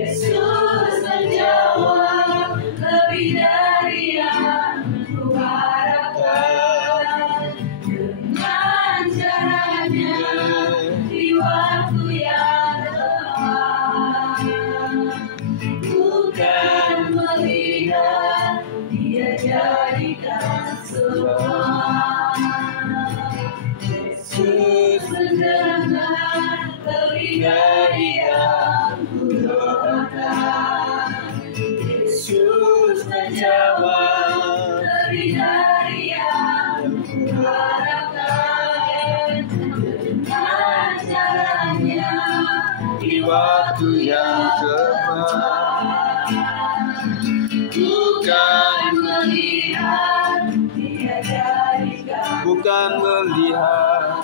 Yesus menjawab lebih dari yang ku harapkan, dengan caranya di waktu yang tepat. Bukan melihat Dia jadikan semua. Yesus mendengar lebih dari yang ku doakan. Yesus menjawab lebih dari yang ku harapkan, dengan caranya di waktu yang tepat. Bukan melihat Dia jadikan, Bukan melihat.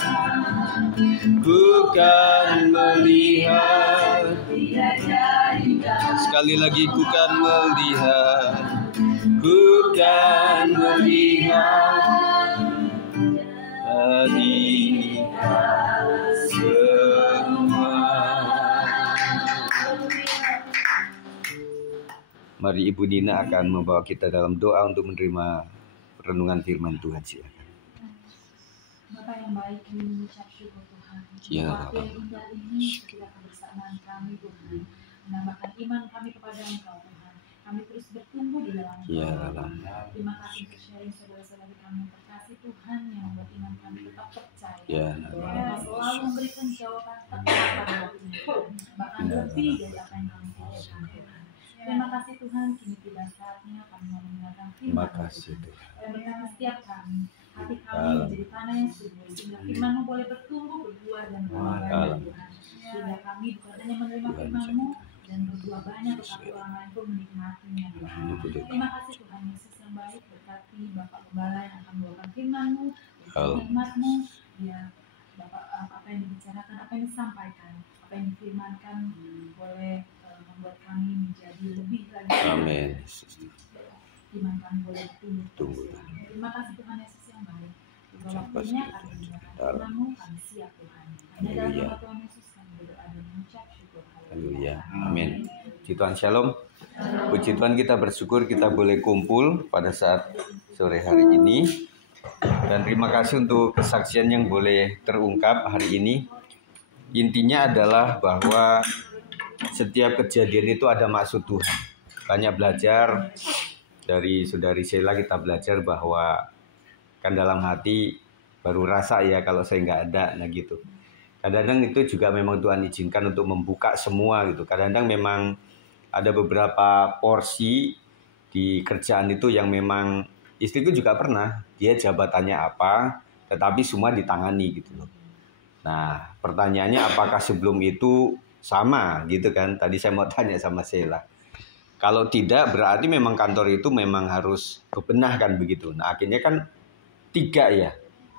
Dia jadikan. Sekali lagi, bukan melihat dari semua. Mari Ibu Nina akan membawa kita dalam doa untuk menerima renungan firman Tuhan. Silakan. Bapak yang baik, kami mengucap syukur Tuhan. Ya. Waktu yang indah ini ketika kebersamaan kami Tuhan, menambahkan iman kami kepada Engkau Tuhan. Kami terus bertumbuh di dalam Engkau. Ya. Terima kasih untuk sharing saudara-saudara kami yang terkasih Tuhan, yang membuat iman kami tetap percaya. Ya. Engkau selalu memberikan jawaban tepat pada waktunya, bahkan lebih dari apa yang kami pikirkan Tuhan. Terima kasih Tuhan, kini tiba saatnya kami mau mendengarkan Terima firman kasih Tuhan. Tuhan. Dan berkati setiap kami, hati kami menjadi tanah yang subur, sehingga firman-Mu boleh bertumbuh, berbuah dan berbuah banyak Tuhan. Sehingga kami bukan hanya menerima firman-Mu dan berbuah banyak, tetapi orang lain pun menikmatinya Tuhan. Terima kasih Tuhan Yesus yang baik, berkati Bapak Gembala yang akan membawakan firman-Mu, hikmat-Mu, biar Bapak apa yang dibicarakan, apa yang disampaikan, apa yang difirmankan boleh membuat kami menjadi lebih lagi. Amin. Iman kami boleh bertumbuh. Tunggu. Terima kasih Tuhan Yesus yang baik. Juga waktunya kami mendengarkan firman-Mu, kami siap Tuhan. Hanya dalam nama Tuhan Yesus kami berdoa dan mengucap syukur. Haleluya. Amin. Puji Tuhan, shalom. Puji Tuhan, kita bersyukur kita boleh kumpul pada saat sore hari ini. Dan terima kasih untuk kesaksian yang boleh terungkap hari ini. Intinya adalah bahwa setiap kejadian itu ada maksud Tuhan. Banyak belajar dari saudari Sheila, kita belajar bahwa kan dalam hati baru rasa ya kalau saya nggak ada, nah gitu. Kadang-kadang itu juga memang Tuhan izinkan untuk membuka semua gitu. Kadang-kadang memang ada beberapa porsi di kerjaan itu yang memang istriku juga pernah, dia jabatannya apa, tetapi semua ditangani gitu loh. Nah pertanyaannya apakah sebelum itu sama gitu kan? Tadi saya mau tanya sama Sheila. Kalau tidak berarti memang kantor itu memang harus bebenah kan begitu. Nah akhirnya kan 3 ya.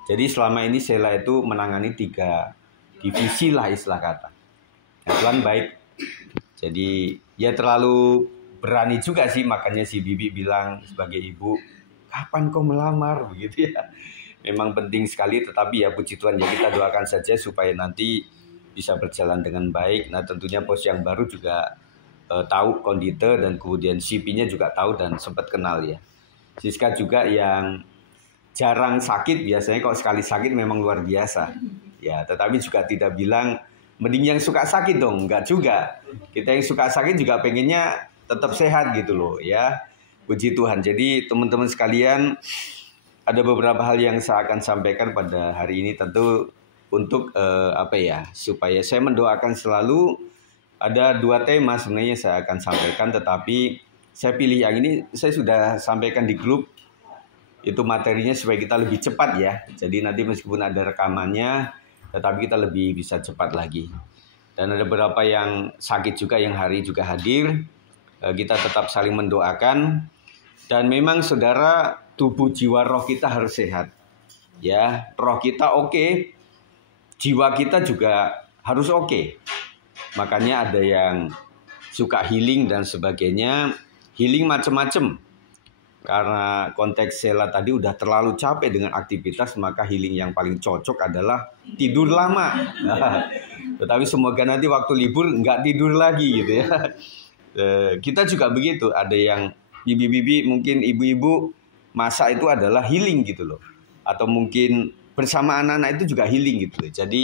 Jadi selama ini Sheila itu menangani 3 divisi lah istilah kata. Nah, Tuhan baik. Jadi ya terlalu berani juga sih, makanya si Bibi bilang sebagai ibu, kapan kau melamar begitu ya. Memang penting sekali, tetapi ya puji Tuhan ya kita doakan saja supaya nanti bisa berjalan dengan baik. Nah tentunya bos yang baru juga tahu konditor dan kemudian CP-nya juga tahu dan sempat kenal ya. Siska juga yang jarang sakit, biasanya kalau sekali sakit memang luar biasa. Ya, tetapi juga tidak bilang mending yang suka sakit dong, enggak juga. Kita yang suka sakit juga pengennya tetap sehat gitu loh ya. Puji Tuhan. Jadi teman-teman sekalian, ada beberapa hal yang saya akan sampaikan pada hari ini tentu untuk supaya saya mendoakan selalu. Ada 2 tema sebenarnya saya akan sampaikan, tetapi saya pilih yang ini. Saya sudah sampaikan di grup itu materinya supaya kita lebih cepat ya. Jadi nanti meskipun ada rekamannya, tetapi kita lebih bisa cepat lagi. Dan ada beberapa yang sakit juga yang hari juga hadir. Kita tetap saling mendoakan. Dan memang saudara, tubuh jiwa roh kita harus sehat. Ya, roh kita oke, jiwa kita juga harus oke. Makanya ada yang suka healing dan sebagainya. Healing macam-macam. karena konteks Sela tadi udah terlalu capek dengan aktivitas, maka healing yang paling cocok adalah tidur lama. Nah, tetapi semoga nanti waktu libur nggak tidur lagi gitu ya. Kita juga begitu, ada yang bibi-bibi, mungkin ibu-ibu masak itu adalah healing gitu loh. Atau mungkin bersama anak-anak itu juga healing gitu loh. Jadi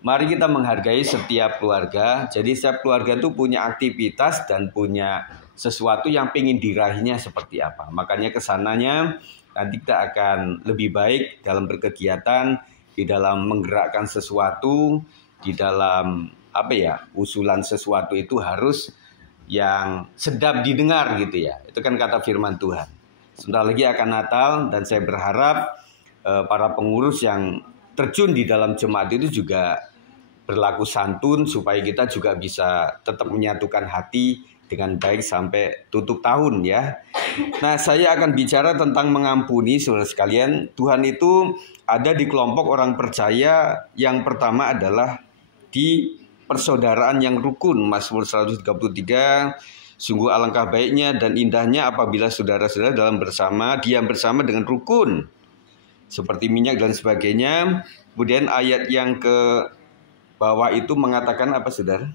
mari kita menghargai setiap keluarga. Jadi setiap keluarga itu punya aktivitas dan punya sesuatu yang pengen diraihnya seperti apa. Makanya kesananya nanti kita akan lebih baik dalam berkegiatan, di dalam menggerakkan sesuatu, di dalam usulan sesuatu itu harus yang sedap didengar gitu ya. Itu kan kata firman Tuhan. Sebentar lagi akan Natal dan saya berharap para pengurus yang terjun di dalam jemaat itu juga berlaku santun supaya kita juga bisa tetap menyatukan hati dengan baik sampai tutup tahun ya. Nah, saya akan bicara tentang mengampuni saudara sekalian. Tuhan itu ada di kelompok orang percaya. Yang pertama adalah di persaudaraan yang rukun. Mazmur 133, sungguh alangkah baiknya dan indahnya apabila saudara-saudara diam bersama dengan rukun, seperti minyak dan sebagainya. Kemudian ayat yang ke bawah itu mengatakan apa, saudara?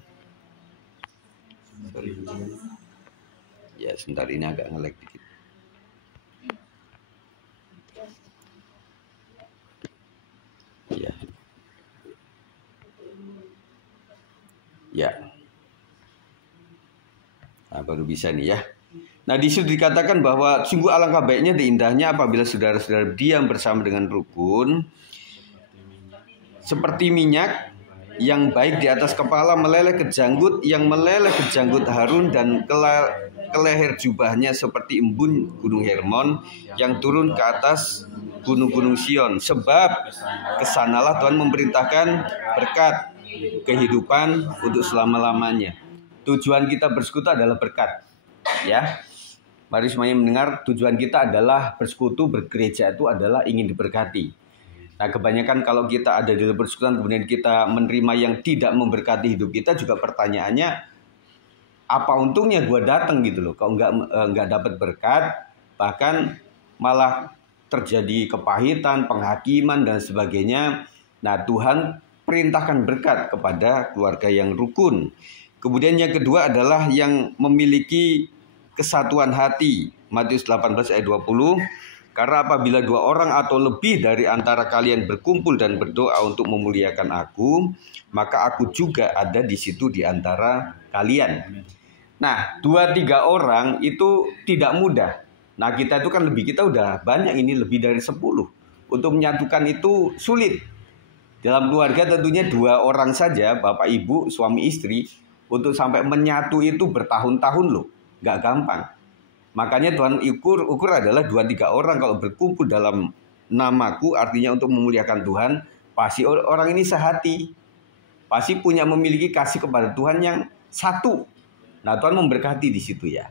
Ya, sebentar, ini agak nge-lag dikit. Ya. Nah, baru bisa nih ya. Nah, di situ dikatakan bahwa sungguh alangkah baiknya dan indahnya apabila saudara-saudara diam bersama dengan rukun, seperti minyak yang baik di atas kepala meleleh ke janggut, yang meleleh ke janggut Harun, dan ke leher jubahnya seperti embun gunung Hermon yang turun ke atas gunung-gunung Sion. Sebab kesanalah Tuhan memerintahkan berkat kehidupan untuk selama-lamanya. Tujuan kita bersekutu adalah berkat, ya. Mari semuanya mendengar, tujuan kita adalah bersekutu, bergereja itu adalah ingin diberkati. Nah, kebanyakan kalau kita ada di dalam persekutuan kemudian kita menerima yang tidak memberkati hidup kita, juga pertanyaannya apa untungnya gue datang gitu loh. Kalau nggak dapat berkat, bahkan malah terjadi kepahitan, penghakiman dan sebagainya. Nah, Tuhan perintahkan berkat kepada keluarga yang rukun. Kemudian yang kedua adalah yang memiliki kesatuan hati. Matius 18 ayat 20. Karena apabila 2 orang atau lebih dari antara kalian berkumpul dan berdoa untuk memuliakan aku, maka aku juga ada di situ di antara kalian. Nah, 2-3 orang itu tidak mudah. Nah, kita itu kan kita udah banyak, ini lebih dari 10. Untuk menyatukan itu sulit. Dalam keluarga tentunya 2 orang saja, bapak ibu, suami istri, untuk sampai menyatu itu bertahun-tahun loh. Nggak gampang. Makanya Tuhan ukur adalah 2-3 orang kalau berkumpul dalam namaku, artinya untuk memuliakan Tuhan, pasti orang ini sehati. Pasti memiliki kasih kepada Tuhan yang satu. Nah, Tuhan memberkati di situ ya.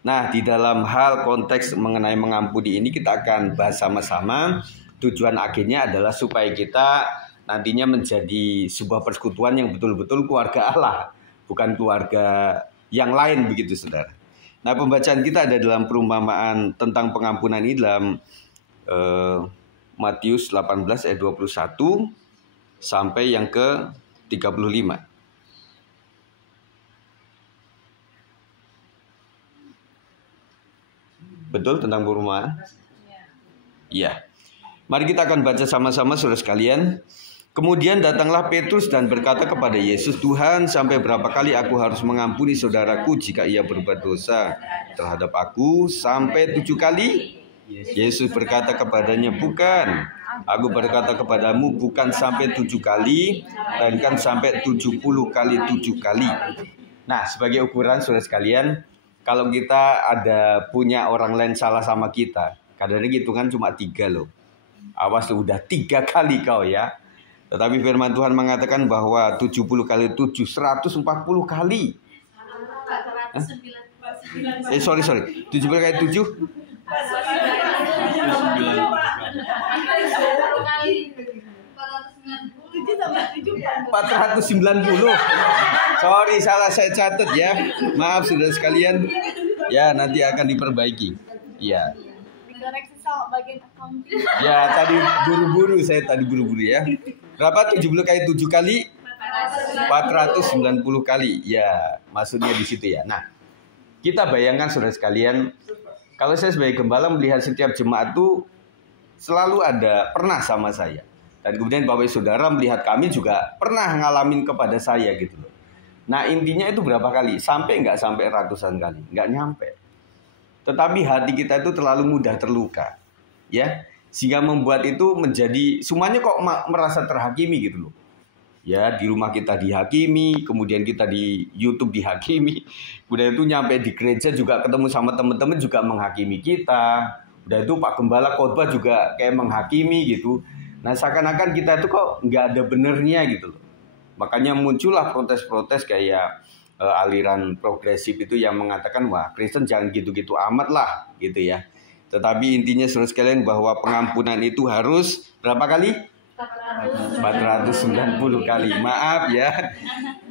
Nah, di dalam hal konteks mengenai mengampuni ini kita akan bahas sama-sama. Tujuan akhirnya adalah supaya kita nantinya menjadi sebuah persekutuan yang betul-betul keluarga Allah, bukan keluarga yang lain begitu, saudara. Nah, pembacaan kita ada dalam perumpamaan tentang pengampunan ini dalam Matius 18 ayat 21 sampai yang ke 35. Betul tentang perumpamaan? Iya. Mari kita akan baca sama-sama saudara sekalian. Kemudian datanglah Petrus dan berkata kepada Yesus, Tuhan, sampai berapa kali aku harus mengampuni saudaraku jika ia berbuat dosa terhadap aku? Sampai 7 kali? Yesus berkata kepadanya, bukan. Aku berkata kepadamu, bukan sampai 7 kali, melainkan sampai 70 kali 7 kali. Nah, sebagai ukuran saudara sekalian, kalau kita ada punya orang lain salah sama kita, kadang-kadang hitungan cuma 3 loh. Awas lu, udah 3 kali kau ya. Tetapi firman Tuhan mengatakan bahwa 70 kali 7, 140 kali. Sorry. 70 kali 7. 490. Sorry, salah saya catat ya. Maaf saudara sekalian. Ya, nanti akan diperbaiki. Iya. Dikoreksi sama bagian accounting. Ya, tadi buru-buru ya. Berapa 70 kali 7 kali? 490 kali. Ya, maksudnya di situ ya. Nah, kita bayangkan saudara sekalian, kalau saya sebagai gembala melihat setiap jemaat itu selalu pernah sama saya. Dan kemudian Bapak Saudara melihat kami juga pernah ngalamin kepada saya gitu loh. Nah, intinya itu berapa kali? Sampai nggak sampai ratusan kali? Nggak nyampe. Tetapi hati kita itu terlalu mudah terluka. Ya, sehingga membuat itu menjadi semuanya kok merasa terhakimi gitu loh. Ya, di rumah kita dihakimi, kemudian kita di YouTube dihakimi. Udah itu nyampe di gereja juga ketemu sama teman-teman juga menghakimi kita. Udah itu Pak Gembala khotbah juga kayak menghakimi gitu. Nah, seakan-akan kita itu kok nggak ada benernya gitu loh. Makanya muncullah protes-protes kayak aliran progresif itu yang mengatakan, wah Kristen jangan gitu-gitu amat lah gitu ya. Tetapi intinya saudara sekalian bahwa pengampunan itu harus berapa kali? 490 kali. Maaf ya,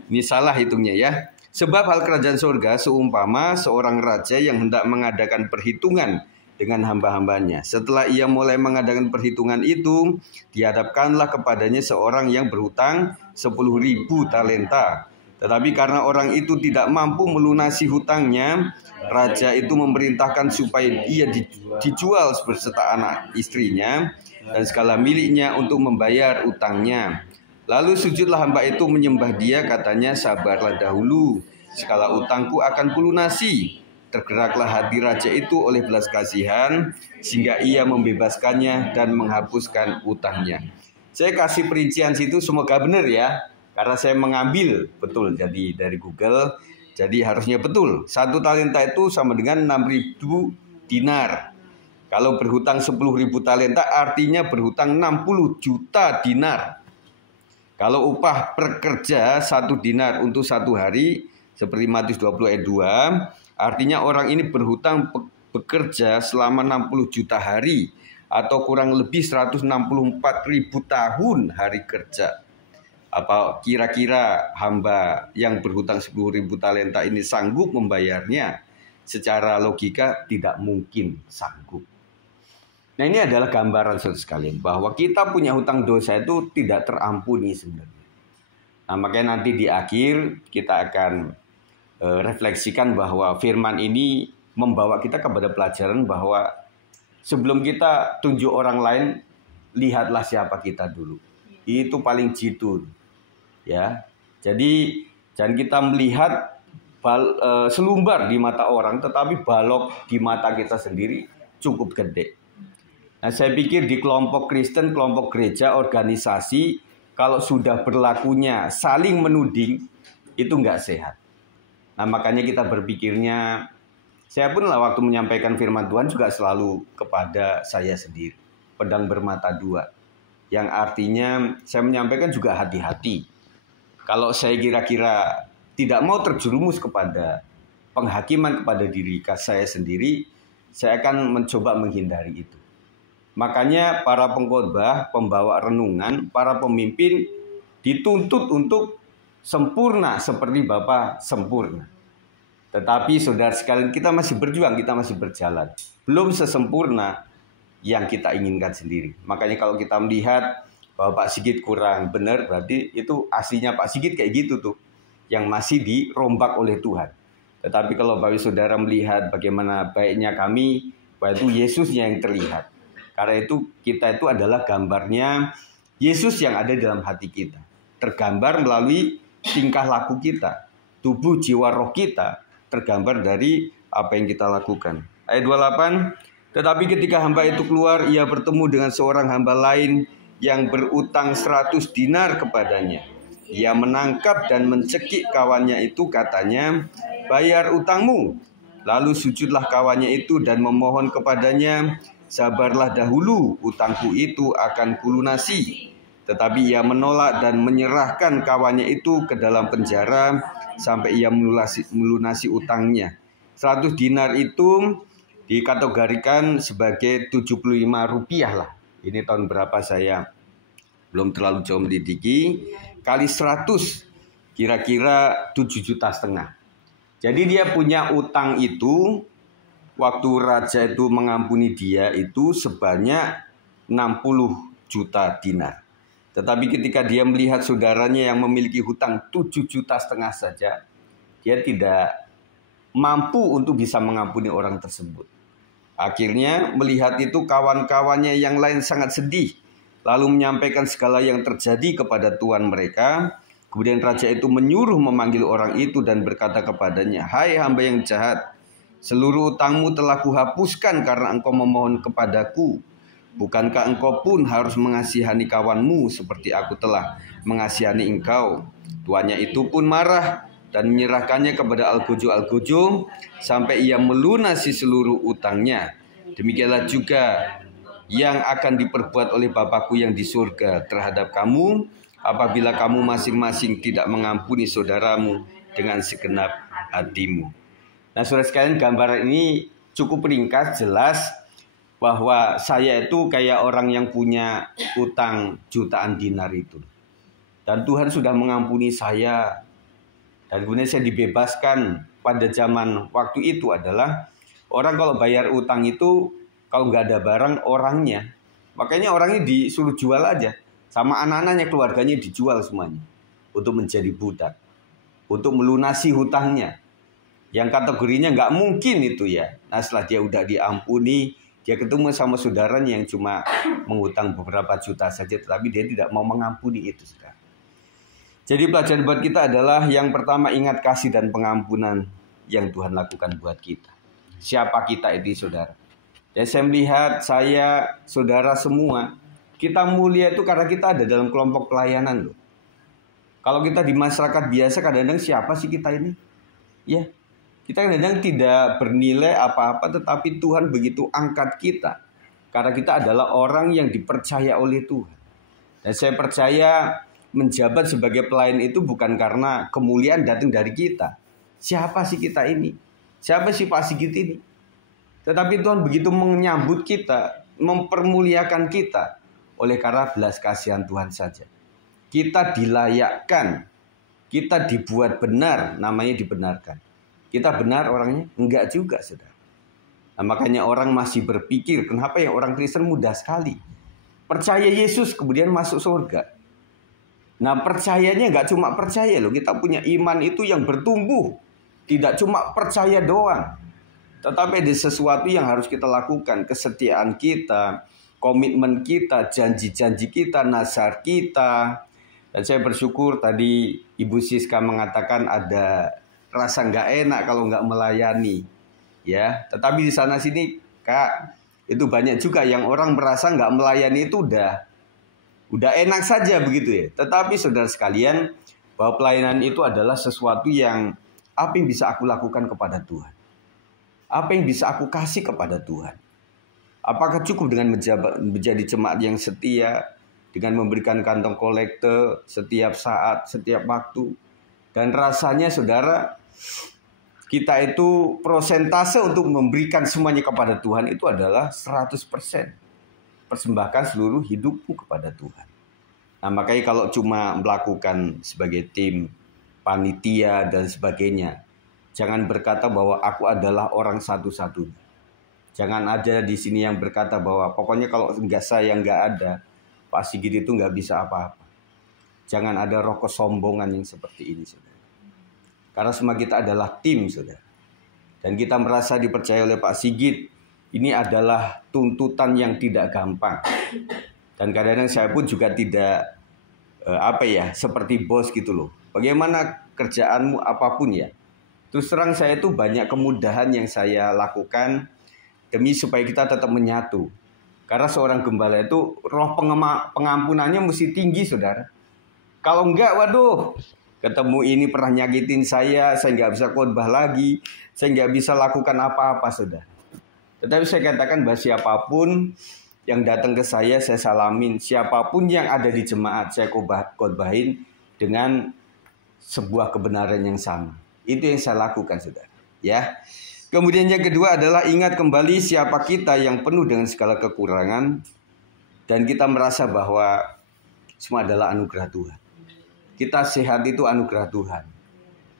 ini salah hitungnya ya. Sebab hal kerajaan surga seumpama seorang raja yang hendak mengadakan perhitungan dengan hamba-hambanya. Setelah ia mulai mengadakan perhitungan itu, dihadapkanlah kepadanya seorang yang berhutang 10.000 talenta. Tetapi karena orang itu tidak mampu melunasi hutangnya, raja itu memerintahkan supaya ia dijual beserta anak istrinya dan segala miliknya untuk membayar utangnya. Lalu sujudlah hamba itu menyembah dia, katanya, sabarlah dahulu, segala utangku akan kulunasi. Tergeraklah hati raja itu oleh belas kasihan, sehingga ia membebaskannya dan menghapuskan utangnya. Saya kasih perincian situ, semoga benar ya, karena saya mengambil betul jadi dari Google, jadi harusnya betul. 1 talenta itu sama dengan 6.000 dinar. Kalau berhutang 10.000 talenta artinya berhutang 60 juta dinar. Kalau upah pekerja 1 dinar untuk 1 hari, seperti Matius 20 ayat 2, artinya orang ini berhutang bekerja selama 60 juta hari atau kurang lebih 164.000 tahun hari kerja. Apa kira-kira hamba yang berhutang 10.000 talenta ini sanggup membayarnya? Secara logika tidak mungkin sanggup. Nah, ini adalah gambaran saudara sekalian bahwa kita punya hutang dosa itu tidak terampuni sebenarnya. Nah, makanya nanti di akhir kita akan refleksikan bahwa firman ini membawa kita kepada pelajaran bahwa sebelum kita tunjuk orang lain, lihatlah siapa kita dulu. Itu paling jitu. Ya. Jadi jangan kita melihat selumbar di mata orang, tetapi balok di mata kita sendiri cukup gede. Nah, saya pikir di kelompok Kristen, kelompok gereja, organisasi, kalau sudah berlakunya saling menuding, itu nggak sehat. Nah, makanya kita berpikirnya, saya pun lah waktu menyampaikan firman Tuhan juga selalu kepada saya sendiri. Pedang bermata dua. Yang artinya saya menyampaikan juga hati-hati. Kalau saya kira-kira tidak mau terjerumus kepada penghakiman kepada diri saya sendiri, saya akan mencoba menghindari itu. Makanya para pengkhotbah, pembawa renungan, para pemimpin dituntut untuk sempurna seperti Bapa sempurna. Tetapi saudara sekalian, kita masih berjuang, kita masih berjalan. Belum sesempurna yang kita inginkan sendiri. Makanya kalau kita melihat bahwa Pak Sigit kurang benar, berarti itu aslinya Pak Sigit kayak gitu tuh, yang masih dirombak oleh Tuhan. Tetapi kalau Bapak Saudara melihat bagaimana baiknya kami, bahwa itu Yesusnya yang terlihat. Karena itu kita itu adalah gambarnya Yesus yang ada dalam hati kita. Tergambar melalui tingkah laku kita, tubuh, jiwa, roh kita tergambar dari apa yang kita lakukan. Ayat 28, tetapi ketika hamba itu keluar, ia bertemu dengan seorang hamba lain yang berutang 100 dinar kepadanya. Ia menangkap dan mencekik kawannya itu, katanya, bayar utangmu. Lalu sujudlah kawannya itu dan memohon kepadanya, sabarlah dahulu, utangku itu akan kulunasi. Tetapi ia menolak dan menyerahkan kawannya itu ke dalam penjara sampai ia melunasi utangnya. 100 dinar itu dikategorikan sebagai 75 rupiah lah. Ini tahun berapa saya belum terlalu jauh mendidiki. Kali 100 kira-kira 7,5 juta. Jadi dia punya utang itu waktu raja itu mengampuni dia itu sebanyak 60 juta dinar. Tetapi ketika dia melihat saudaranya yang memiliki hutang 7,5 juta saja, dia tidak mampu untuk bisa mengampuni orang tersebut. Akhirnya melihat itu kawan-kawannya yang lain sangat sedih, lalu menyampaikan segala yang terjadi kepada tuan mereka. Kemudian raja itu menyuruh memanggil orang itu dan berkata kepadanya, "Hai hamba yang jahat, seluruh utangmu telah kuhapuskan karena engkau memohon kepadaku. Bukankah engkau pun harus mengasihani kawanmu seperti aku telah mengasihani engkau?" Tuannya itu pun marah dan menyerahkannya kepada algojo-algojo sampai ia melunasi seluruh utangnya. Demikianlah juga yang akan diperbuat oleh Bapakku yang di surga terhadap kamu apabila kamu masing-masing tidak mengampuni saudaramu dengan segenap hatimu. Nah, saudara sekalian, gambaran ini cukup ringkas, jelas bahwa saya itu kayak orang yang punya utang jutaan dinar itu. Dan Tuhan sudah mengampuni saya. Dan kemudian saya dibebaskan. Pada zaman waktu itu adalah orang kalau bayar utang itu kalau nggak ada barang orangnya. Makanya orangnya disuruh jual aja. Sama anak-anaknya, keluarganya dijual semuanya. Untuk menjadi budak. Untuk melunasi hutangnya. Yang kategorinya nggak mungkin itu ya. Nah, setelah dia udah diampuni, dia ketemu sama saudaranya yang cuma menghutang beberapa juta saja, tetapi dia tidak mau mengampuni itu, saudara. Jadi pelajaran buat kita adalah yang pertama, ingat kasih dan pengampunan yang Tuhan lakukan buat kita. Siapa kita itu, saudara? Dan saya melihat saudara semua, kita mulia itu karena kita ada dalam kelompok pelayanan loh. Kalau kita di masyarakat biasa, kadang-kadang siapa sih kita ini? Ya, kita kadang-kadang tidak bernilai apa-apa, tetapi Tuhan begitu angkat kita. Karena kita adalah orang yang dipercaya oleh Tuhan. Dan saya percaya menjabat sebagai pelayan itu bukan karena kemuliaan datang dari kita. Siapa sih kita ini? Siapa sih Pak Sigit ini? Tetapi Tuhan begitu menyambut kita, mempermuliakan kita. Oleh karena belas kasihan Tuhan saja. Kita dilayakkan. Kita dibuat benar, namanya dibenarkan. Kita benar orangnya? Enggak juga, saudara. Nah, makanya orang masih berpikir, kenapa ya orang Kristen mudah sekali percaya Yesus kemudian masuk surga. Nah, percayanya enggak cuma percaya loh. Kita punya iman itu yang bertumbuh. Tidak cuma percaya doang. Tetapi ada sesuatu yang harus kita lakukan. Kesetiaan kita, komitmen kita, janji-janji kita, nazar kita. Dan saya bersyukur tadi Ibu Siska mengatakan ada rasa nggak enak kalau nggak melayani, ya. Tetapi di sana sini, Kak, itu banyak juga yang orang merasa nggak melayani itu udah enak saja begitu ya. Tetapi saudara sekalian, bahwa pelayanan itu adalah sesuatu yang apa yang bisa aku lakukan kepada Tuhan? Apa yang bisa aku kasih kepada Tuhan? Apakah cukup dengan menjadi jemaat yang setia, dengan memberikan kantong kolekte setiap saat, setiap waktu? Dan rasanya saudara, kita itu prosentase untuk memberikan semuanya kepada Tuhan itu adalah 100%. Persembahkan seluruh hidupmu kepada Tuhan. Nah, makanya kalau cuma melakukan sebagai tim, panitia dan sebagainya, jangan berkata bahwa aku adalah orang satu-satunya. Jangan ada di sini yang berkata bahwa pokoknya kalau enggak saya enggak ada, Pak Sigit itu enggak bisa apa-apa. Jangan ada roh kesombongan yang seperti ini, saudara. Karena semua kita adalah tim, saudara. Dan kita merasa dipercaya oleh Pak Sigit. Ini adalah tuntutan yang tidak gampang. Dan kadang-kadang saya pun juga tidak seperti bos gitu loh. Bagaimana kerjaanmu apapun ya. Terus terang saya itu banyak kemudahan yang saya lakukan demi supaya kita tetap menyatu. Karena seorang gembala itu roh pengampunannya mesti tinggi, saudara. Kalau enggak, waduh, ketemu ini pernah nyakitin saya nggak bisa khotbah lagi, saya nggak bisa lakukan apa-apa, saudara. Tetapi saya katakan bahwa siapapun yang datang ke saya salamin. Siapapun yang ada di jemaat, saya khotbahin dengan sebuah kebenaran yang sama. Itu yang saya lakukan, saudara. Ya. Kemudian yang kedua adalah ingat kembali siapa kita yang penuh dengan segala kekurangan. Dan kita merasa bahwa semua adalah anugerah Tuhan. Kita sehat itu anugerah Tuhan.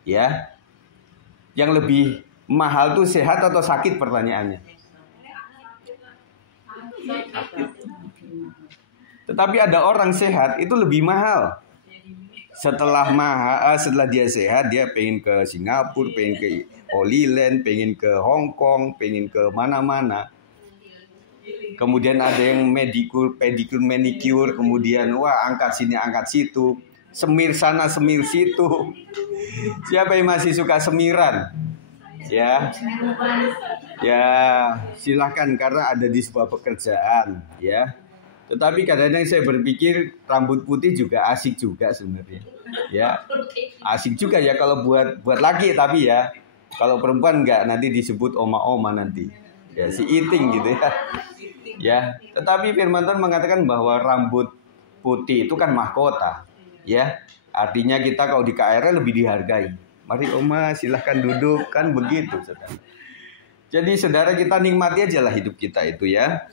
Ya. Yang lebih Mahal tuh sehat atau sakit pertanyaannya? Tetapi ada orang sehat itu lebih mahal. Setelah dia sehat, dia pengen ke Singapura, pengen ke Holy Land, pengen ke Hong Kong, pengen ke mana-mana. Kemudian ada yang pedicure, manicure, kemudian wah angkat sini, angkat situ, semir sana, semir situ. Siapa yang masih suka semiran? Ya, silahkan karena ada di sebuah pekerjaan, ya. Tetapi kadang-kadang saya berpikir rambut putih juga asik juga sebenarnya, ya. Asik juga ya kalau buat laki, tapi ya kalau perempuan enggak, nanti disebut oma-oma nanti, ya si iting gitu ya. Ya, tetapi firman Tuhan mengatakan bahwa rambut putih itu kan mahkota, ya. Artinya kita kalau di KRL lebih dihargai. Mari oma silahkan duduk, kan begitu saudara. Jadi saudara kita nikmati aja lah hidup kita itu ya.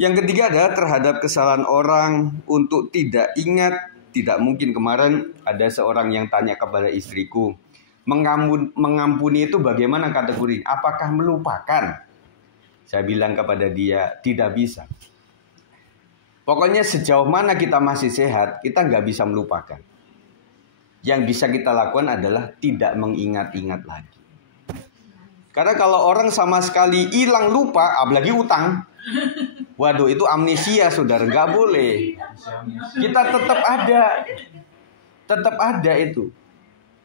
Yang ketiga adalah terhadap kesalahan orang untuk tidak ingat. Tidak mungkin. Kemarin ada seorang yang tanya kepada istriku, mengampuni itu bagaimana kategori? Apakah melupakan? Saya bilang kepada dia, tidak bisa. Pokoknya sejauh mana kita masih sehat, kita nggak bisa melupakan. Yang bisa kita lakukan adalah tidak mengingat-ingat lagi. Karena kalau orang sama sekali hilang lupa, apalagi utang, waduh itu amnesia saudara, nggak boleh. Kita tetap ada itu.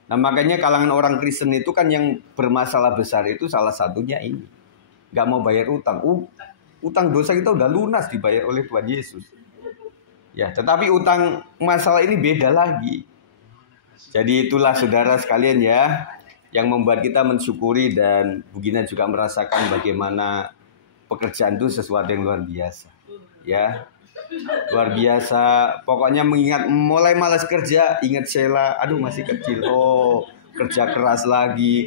Nah makanya kalangan orang Kristen itu kan yang bermasalah besar itu salah satunya ini. Nggak mau bayar utang. Utang dosa kita udah lunas dibayar oleh Tuhan Yesus. Ya, tetapi utang masalah ini beda lagi. Jadi itulah saudara sekalian ya, yang membuat kita mensyukuri dan Bu Gina juga merasakan bagaimana pekerjaan itu sesuatu yang luar biasa. Ya, luar biasa. Pokoknya mengingat mulai malas kerja, ingat Sheila, aduh masih kecil. Oh, kerja keras lagi.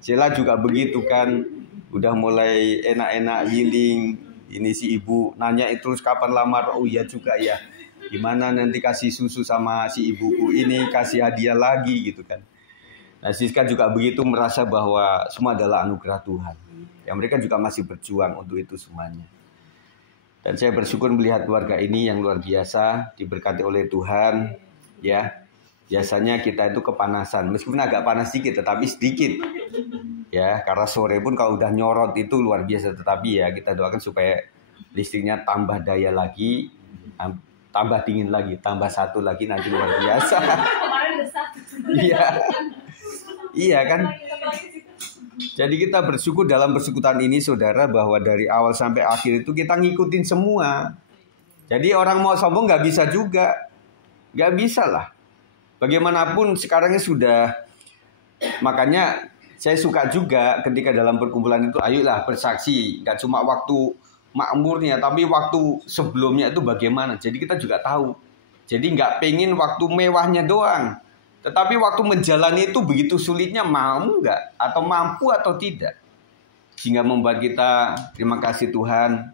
Sheila juga begitu kan, udah mulai enak-enak healing. Ini si ibu nanya terus kapan lamar, oh iya juga ya. Gimana nanti kasih susu sama si ibuku ini, kasih hadiah lagi gitu kan. Nah Siska juga begitu merasa bahwa semua adalah anugerah Tuhan. Yang mereka juga masih berjuang untuk itu semuanya. Dan saya bersyukur melihat keluarga ini yang luar biasa, diberkati oleh Tuhan. Ya, biasanya kita itu kepanasan, meskipun agak panas sedikit, tetapi sedikit. Ya, karena sore pun kalau udah nyorot itu luar biasa. Tetapi ya kita doakan supaya listriknya tambah daya lagi, tambah dingin lagi, tambah satu lagi nanti luar biasa. Kemarin udah satu. Iya kan? Jadi kita bersyukur dalam persekutuan ini saudara, bahwa dari awal sampai akhir itu kita ngikutin semua. Jadi orang mau sombong nggak bisa juga. Nggak bisa lah. Bagaimanapun sekarangnya sudah. Makanya saya suka juga ketika dalam perkumpulan itu, ayolah bersaksi. Nggak cuma waktu makmurnya, tapi waktu sebelumnya itu bagaimana. Jadi kita juga tahu. Jadi nggak pengen waktu mewahnya doang. Tetapi waktu menjalani itu begitu sulitnya, mau nggak? Atau mampu atau tidak? Sehingga membuat kita, terima kasih Tuhan,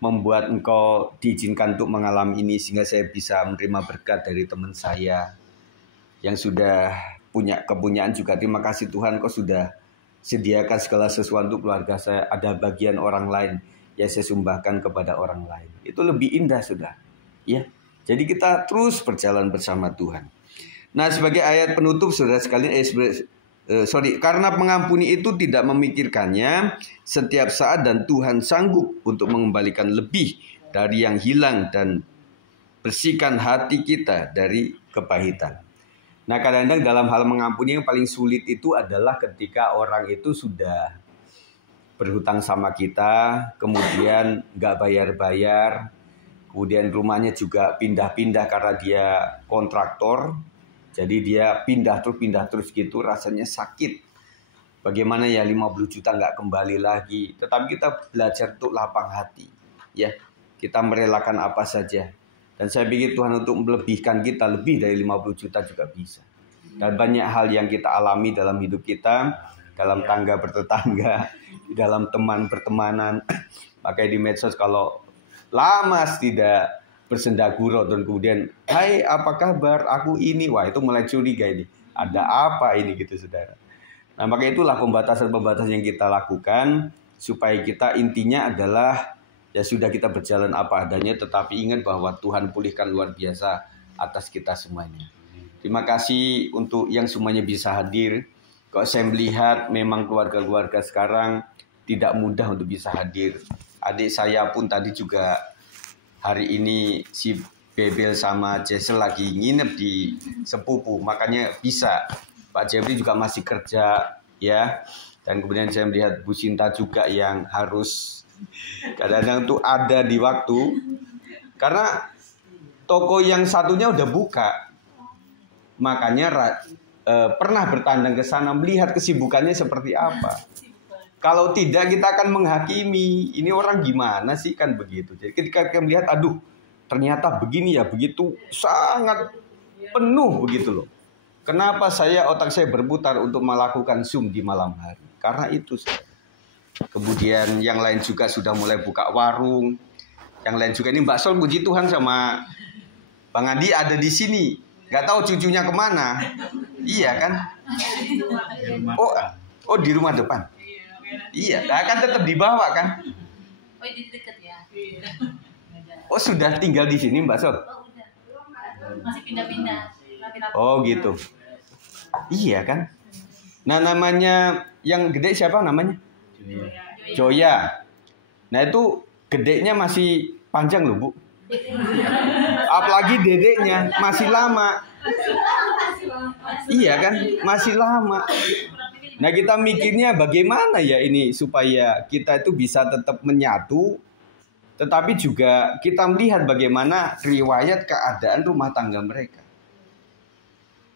membuat engkau diizinkan untuk mengalami ini. Sehingga saya bisa menerima berkat dari teman saya yang sudah punya kepunyaan juga. Terima kasih Tuhan, kau sudah sediakan segala sesuatu untuk keluarga saya. Ada bagian orang lain yang saya sumbahkan kepada orang lain. Itu lebih indah sudah. Ya. Jadi kita terus berjalan bersama Tuhan. Nah sebagai ayat penutup saudara sekalian, karena mengampuni itu tidak memikirkannya setiap saat dan Tuhan sanggup untuk mengembalikan lebih dari yang hilang dan bersihkan hati kita dari kepahitan. Nah kadang-kadang dalam hal mengampuni yang paling sulit itu adalah ketika orang itu sudah berhutang sama kita, kemudian nggak bayar-bayar, kemudian rumahnya juga pindah-pindah karena dia kontraktor. Jadi dia pindah terus gitu, rasanya sakit. Bagaimana ya 50 juta nggak kembali lagi. Tetapi kita belajar untuk lapang hati. Ya, kita merelakan apa saja. Dan saya pikir Tuhan untuk melebihkan kita lebih dari 50 juta juga bisa. Dan banyak hal yang kita alami dalam hidup kita, dalam tangga bertetangga, dalam teman pertemanan. Makanya di medsos kalau lama tidak bersendagurau dan kemudian, hai apa kabar, aku ini, wah itu mulai curiga ini, ada apa ini gitu saudara. Nah, maka itulah pembatasan-pembatasan yang kita lakukan supaya kita intinya adalah ya sudah kita berjalan apa adanya, tetapi ingat bahwa Tuhan pulihkan luar biasa atas kita semuanya. Terima kasih untuk yang semuanya bisa hadir. Kok saya melihat memang keluarga-keluarga sekarang tidak mudah untuk bisa hadir. Adik saya pun tadi juga hari ini si Bebel sama Jessel lagi nginep di sepupu, makanya bisa. Pak Jeffrey juga masih kerja ya. Dan kemudian saya melihat Bu Sinta juga yang harus kadang-kadang tuh ada di waktu. Karena toko yang satunya udah buka. Makanya pernah bertandang ke sana melihat kesibukannya seperti apa. Kalau tidak kita akan menghakimi, ini orang gimana sih, kan begitu. Jadi ketika kita melihat, aduh ternyata begini ya, begitu sangat penuh begitu loh. Kenapa otak saya berputar untuk melakukan Zoom di malam hari? Karena itu. Kemudian yang lain juga sudah mulai buka warung. Yang lain juga ini Mbak Sol, puji Tuhan sama Bang Andi ada di sini. Gak tahu cucunya kemana. Iya kan? Oh di rumah depan. Iya, akan tetap dibawa kan? Oh di dekat ya. Oh sudah tinggal di sini Mbak Sol? Oh udah. Masih pindah-pindah. Oh gitu. Iya kan? Nah namanya yang gede siapa namanya? Joya. Nah itu gedenya masih panjang loh Bu. Apalagi dedeknya masih lama. Iya kan? Masih lama. Nah kita mikirnya bagaimana ya ini supaya kita itu bisa tetap menyatu. Tetapi juga kita melihat bagaimana riwayat keadaan rumah tangga mereka.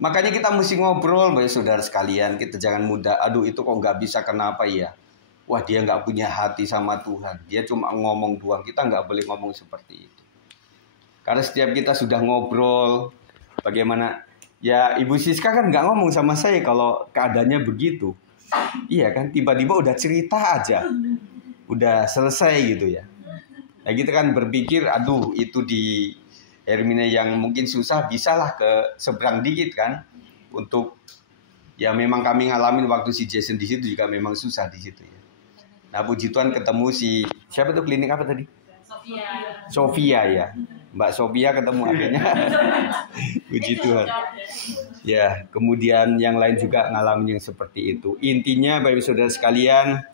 Makanya kita mesti ngobrol, saudara sekalian. Kita jangan mudah, aduh itu kok nggak bisa, kenapa ya? Wah dia nggak punya hati sama Tuhan. Dia cuma ngomong doang. Kita nggak boleh ngomong seperti itu. Karena setiap kita sudah ngobrol, bagaimana? Ya Ibu Siska kan nggak ngomong sama saya kalau keadaannya begitu. Iya kan, tiba-tiba udah cerita aja. Udah selesai gitu ya. Nah kita kan berpikir, aduh itu di Hermina yang mungkin susah, bisalah ke seberang dikit kan. Untuk, ya memang kami ngalamin waktu si Jason di situ juga memang susah di situ ya. Nah puji Tuhan ketemu si, siapa tuh klinik apa tadi? Sofia ya. Mbak Sofia ketemu akhirnya. Puji Tuhan. Ya, kemudian yang lain juga ngalamin yang seperti itu. Intinya Bapak Ibu Saudara sekalian,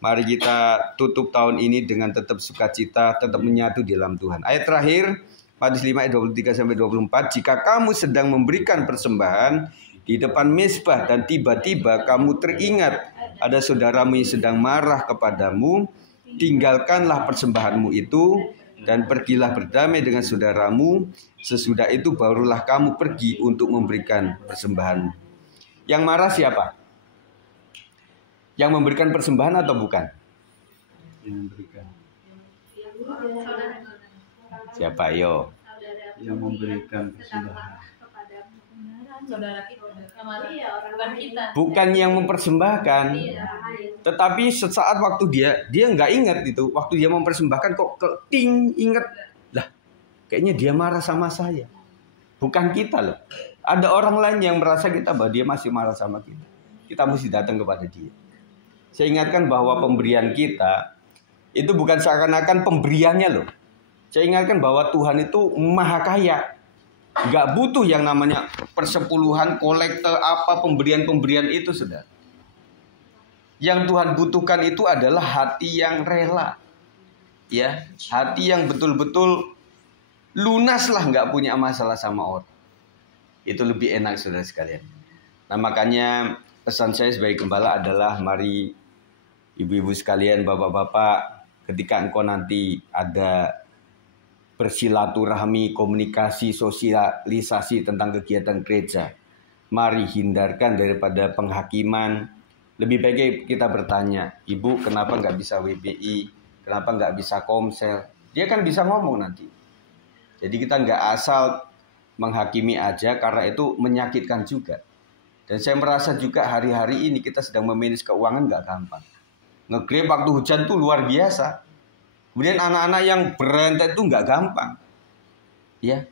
mari kita tutup tahun ini dengan tetap sukacita, tetap menyatu di dalam Tuhan. Ayat terakhir, Matius 5 ayat 23-24, jika kamu sedang memberikan persembahan di depan mezbah dan tiba-tiba kamu teringat ada saudaramu yang sedang marah kepadamu, tinggalkanlah persembahanmu itu dan pergilah berdamai dengan saudaramu. Sesudah itu barulah kamu pergi untuk memberikan persembahan. Yang marah siapa? Yang memberikan persembahan atau bukan? Yang memberikan. Siapa yo? Yang memberikan persembahan. Saudara kita, bukan kita. Bukan yang mempersembahkan. Tetapi sesaat waktu dia nggak ingat itu, waktu dia mempersembahkan kok ting ingat, lah kayaknya dia marah sama saya. Bukan kita loh. Ada orang lain yang merasa kita bahwa dia masih marah sama kita. Kita mesti datang kepada dia. Saya ingatkan bahwa pemberian kita itu bukan seakan-akan pemberiannya loh. Saya ingatkan bahwa Tuhan itu maha kaya. Gak butuh yang namanya persepuluhan, kolekte, apa pemberian-pemberian itu, saudara. Yang Tuhan butuhkan itu adalah hati yang rela. Ya, hati yang betul-betul lunas lah, gak punya masalah sama orang. Itu lebih enak, saudara sekalian. Nah makanya pesan saya sebagai gembala adalah mari ibu-ibu sekalian, bapak-bapak, ketika engkau nanti ada bersilaturahmi, komunikasi, sosialisasi tentang kegiatan gereja, mari hindarkan daripada penghakiman. Lebih baik kita bertanya, ibu kenapa nggak bisa WBI, kenapa nggak bisa komsel? Dia kan bisa ngomong nanti. Jadi kita nggak asal menghakimi aja, karena itu menyakitkan juga. Dan saya merasa juga hari-hari ini kita sedang memanage keuangan nggak gampang. Nge-grab waktu hujan tuh luar biasa. Kemudian anak-anak yang berentet itu nggak gampang, ya.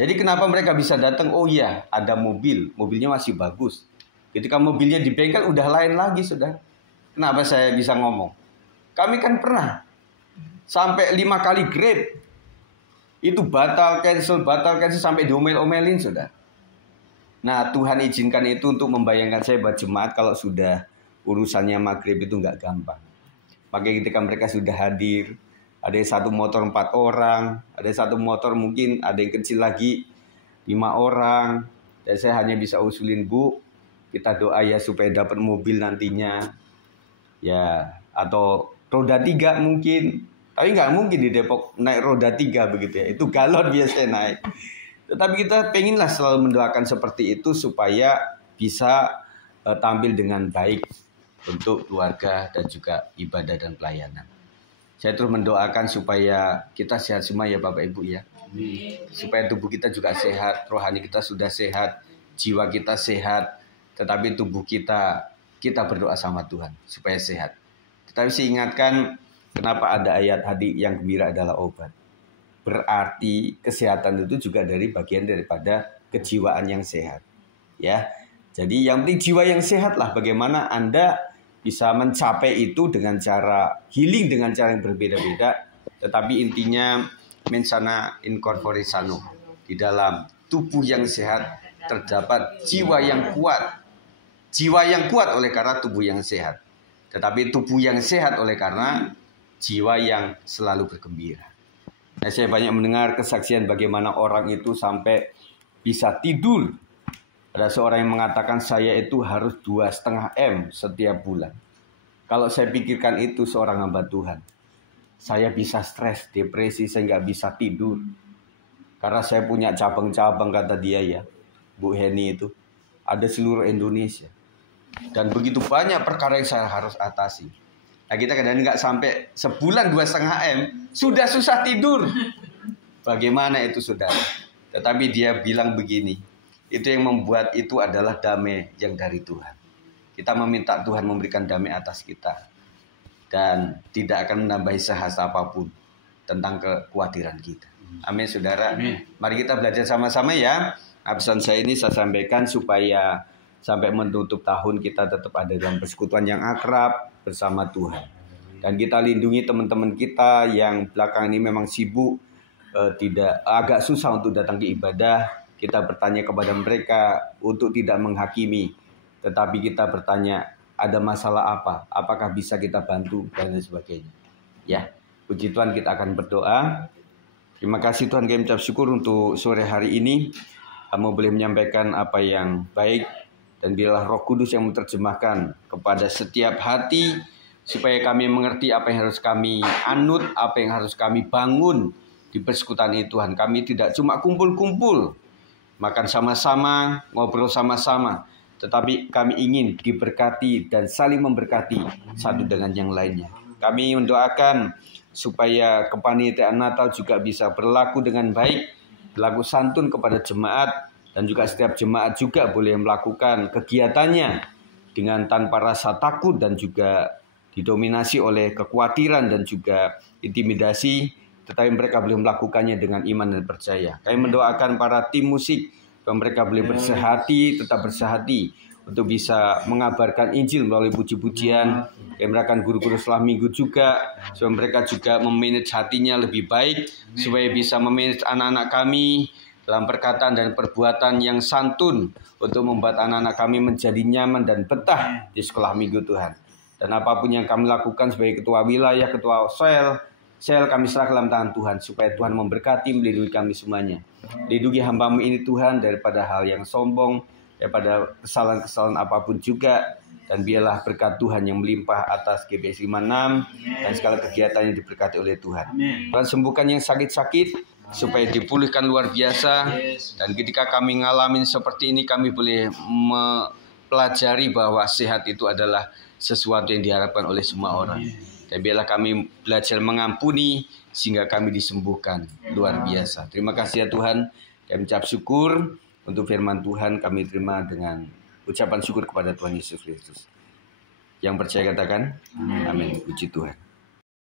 Jadi kenapa mereka bisa datang? Oh iya, ada mobil, mobilnya masih bagus. Ketika mobilnya di bengkel udah lain lagi, saudara. Kenapa saya bisa ngomong? Kami kan pernah sampai 5 kali Grab. Itu batal cancel sampai diomel-omelin, saudara. Nah, Tuhan izinkan itu untuk membayangkan saya buat jemaat kalau sudah urusannya maghrib itu nggak gampang. Makanya ketika mereka sudah hadir, ada yang satu motor 4 orang, ada yang satu motor mungkin ada yang kecil lagi 5 orang. Dan saya hanya bisa usulin, Bu, kita doa ya supaya dapat mobil nantinya. Ya, atau roda 3 mungkin. Tapi nggak mungkin di Depok naik roda 3 begitu ya. Itu galon biasanya naik. Tetapi kita pengenlah selalu mendoakan seperti itu supaya bisa tampil dengan baik untuk keluarga dan juga ibadah dan pelayanan. Saya terus mendoakan supaya kita sehat semua ya Bapak Ibu ya. Supaya tubuh kita juga sehat, rohani kita sudah sehat, jiwa kita sehat, tetapi tubuh kita berdoa sama Tuhan supaya sehat. Tetapi saya ingatkan kenapa ada ayat hati yang gembira adalah obat. Berarti kesehatan itu juga dari bagian daripada kejiwaan yang sehat. Ya. Jadi yang penting jiwa yang sehat lah. Bagaimana Anda bisa mencapai itu dengan cara healing dengan cara yang berbeda-beda. Tetapi intinya mensana in corpore sano. Di dalam tubuh yang sehat terdapat jiwa yang kuat. Jiwa yang kuat oleh karena tubuh yang sehat. Tetapi tubuh yang sehat oleh karena jiwa yang selalu bergembira. Nah, saya banyak mendengar kesaksian bagaimana orang itu sampai bisa tidur. Ada seorang yang mengatakan saya itu harus 2,5 M setiap bulan. Kalau saya pikirkan itu seorang hamba Tuhan, saya bisa stres, depresi, saya nggak bisa tidur. Karena saya punya cabang-cabang kata dia ya, Bu Heni itu, ada seluruh Indonesia. Dan begitu banyak perkara yang saya harus atasi. Nah kita kadang-kadang nggak sampai sebulan 2,5 M, sudah susah tidur. Bagaimana itu saudara? Tetapi dia bilang begini, itu yang membuat itu adalah damai yang dari Tuhan. Kita meminta Tuhan memberikan damai atas kita. Dan tidak akan menambahi sehasta apapun tentang kekhawatiran kita. Amin saudara. Amin. Mari kita belajar sama-sama ya. Pesan saya ini saya sampaikan supaya sampai menutup tahun kita tetap ada dalam persekutuan yang akrab bersama Tuhan. Dan kita lindungi teman-teman kita yang belakang ini memang sibuk, tidak agak susah untuk datang ke ibadah. Kita bertanya kepada mereka untuk tidak menghakimi, tetapi kita bertanya ada masalah apa, apakah bisa kita bantu dan lain sebagainya. Ya, puji Tuhan kita akan berdoa. Terima kasih Tuhan, kami ucap syukur untuk sore hari ini. Kamu boleh menyampaikan apa yang baik dan biarlah Roh Kudus yang menerjemahkan kepada setiap hati supaya kami mengerti apa yang harus kami anut, apa yang harus kami bangun di persekutuan ini Tuhan. Kami tidak cuma kumpul-kumpul, makan sama-sama, ngobrol sama-sama, tetapi kami ingin diberkati dan saling memberkati satu dengan yang lainnya. Kami mendoakan supaya kepanitiaan Natal juga bisa berlaku dengan baik, berlaku santun kepada jemaat, dan juga setiap jemaat juga boleh melakukan kegiatannya dengan tanpa rasa takut dan juga didominasi oleh kekhawatiran dan juga intimidasi, tetapi mereka boleh melakukannya dengan iman dan percaya. Kami mendoakan para tim musik supaya mereka boleh bersehati, tetap bersehati untuk bisa mengabarkan Injil melalui puji-pujian. Kami mendoakan guru-guru setelah minggu juga supaya mereka juga memanage hatinya lebih baik, supaya bisa memanage anak-anak kami dalam perkataan dan perbuatan yang santun untuk membuat anak-anak kami menjadi nyaman dan betah di sekolah minggu Tuhan. Dan apapun yang kami lakukan sebagai ketua wilayah, ketua sel kami serahkan dalam tangan Tuhan supaya Tuhan memberkati, melindungi kami semuanya. Lindungi hamba-Mu ini Tuhan daripada hal yang sombong, daripada kesalahan-kesalahan apapun juga, dan biarlah berkat Tuhan yang melimpah atas GBS 56 dan segala kegiatan yang diberkati oleh Tuhan. Tuhan sembuhkan yang sakit-sakit supaya dipulihkan luar biasa, dan ketika kami ngalamin seperti ini kami boleh mempelajari bahwa sehat itu adalah sesuatu yang diharapkan oleh semua orang. Dan biarlah kami belajar mengampuni sehingga kami disembuhkan luar biasa. Terima kasih ya Tuhan. Kami ucap syukur untuk firman Tuhan, kami terima dengan ucapan syukur kepada Tuhan Yesus Kristus. Yang percaya katakan amin. Puji Tuhan.